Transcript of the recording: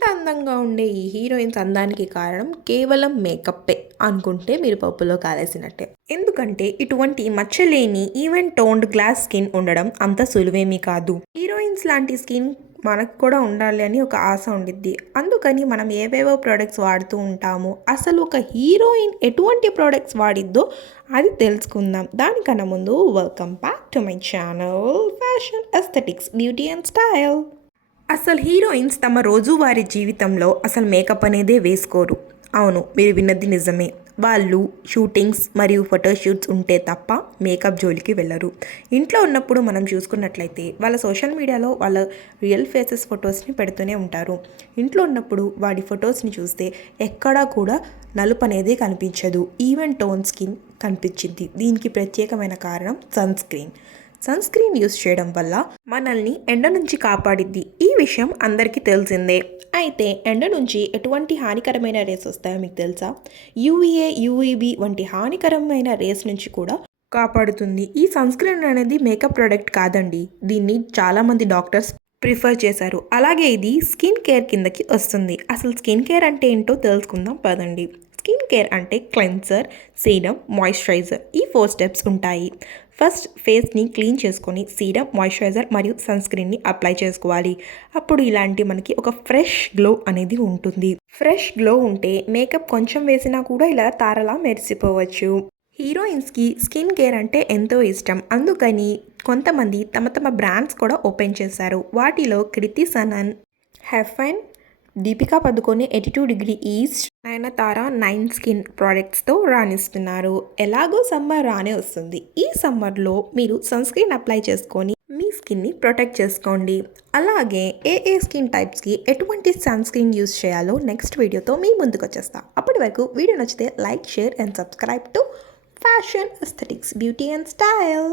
ఇంత అందంగా ఉండే ఈ హీరోయిన్స్ అందానికి కారణం కేవలం మేకప్పే అనుకుంటే మీరు పప్పులో కాలేసినట్టే. ఎందుకంటే ఇటువంటి మచ్చలేని ఈవెన్ టోన్డ్ గ్లాస్ స్కిన్ ఉండడం అంత సులువేమీ కాదు. హీరోయిన్స్ లాంటి స్కిన్ మనకు కూడా ఉండాలి అని ఒక ఆశ ఉండిద్ది. అందుకని మనం ఏవేవో ప్రోడక్ట్స్ వాడుతూ ఉంటాము. అసలు ఒక హీరోయిన్ ఎటువంటి ప్రోడక్ట్స్ వాడిద్దో అది తెలుసుకుందాం. దానికన్నా ముందు welcome back to my channel fashion aesthetics beauty and style. అసలు హీరోయిన్స్ తమ రోజువారీ జీవితంలో అసలు మేకప్ అనేదే వేసుకోరు. అవును, మీరు విన్నది నిజమే. వాళ్ళు షూటింగ్స్ మరియు ఫోటోషూట్స్ ఉంటే తప్ప మేకప్ జోలికి వెళ్ళరు. ఇంట్లో ఉన్నప్పుడు మనం చూసుకున్నట్లయితే వాళ్ళ సోషల్ మీడియాలో వాళ్ళ రియల్ ఫేసెస్ ఫొటోస్ని పెడుతూనే ఉంటారు. ఇంట్లో ఉన్నప్పుడు వాడి ఫొటోస్ని చూస్తే ఎక్కడా కూడా నలుపు అనేది కనిపించదు. ఈవెన్ టోన్ స్కిన్ కనిపించింది. దీనికి ప్రత్యేకమైన కారణం సన్ స్క్రీన్ యూస్ చేయడం వల్ల మనల్ని ఎండ నుంచి కాపాడిద్ది. ఈ విషయం అందరికీ తెలిసిందే. అయితే ఎండ నుంచి ఎటువంటి హానికరమైన రేస్ వస్తాయో మీకు తెలుసా? యూవీఏ, యూవీబీ వంటి హానికరమైన రేస్ నుంచి కూడా కాపాడుతుంది. ఈ సన్ స్క్రీన్ అనేది మేకప్ ప్రోడక్ట్ కాదండి. దీన్ని చాలామంది డాక్టర్స్ ప్రిఫర్ చేశారు. అలాగే ఇది స్కిన్ కేర్ కిందకి వస్తుంది. అసలు స్కిన్ కేర్ అంటే ఏంటో తెలుసుకుందాం పదండి. స్కిన్ కేర్ అంటే క్లెన్సర్, సీరం, మాయిశ్చరైజర్, ఈ 4 స్టెప్స్ ఉంటాయి. ఫస్ట్ ఫేస్ని క్లీన్ చేసుకొని సీరం, మాయిశ్చరైజర్ మరియు సన్ స్క్రీన్ని అప్లై చేసుకోవాలి. అప్పుడు ఇలాంటి మనకి ఒక ఫ్రెష్ గ్లో అనేది ఉంటుంది. ఫ్రెష్ గ్లో ఉంటే మేకప్ కొంచెం వేసినా కూడా ఇలా తారలా మెరిసిపోవచ్చు. హీరోయిన్స్కి స్కిన్ కేర్ అంటే ఎంతో ఇష్టం. అందుకని కొంతమంది తమ బ్రాండ్స్ కూడా ఓపెన్ చేశారు. వాటిలో కృతి సనన్, హెఫెన్, Deepika Padukone 82 degree east, Nayanthara 9 skin ప్రోడక్ట్స్తో రాణిస్తున్నారు. ఎలాగో సమ్మర్ రానే వస్తుంది. ఈ సమ్మర్లో మీరు సన్ స్క్రీన్ అప్లై చేసుకొని మీ స్కిన్ని ప్రొటెక్ట్ చేసుకోండి. అలాగే ఏ స్కిన్ టైప్స్కి ఎటువంటి సన్ స్క్రీన్ యూస్ చేయాలో నెక్స్ట్ వీడియోతో మీ ముందుకు వచ్చేస్తా. అప్పటి వరకు వీడియో నచ్చితే like, share and subscribe to fashion aesthetics beauty and style.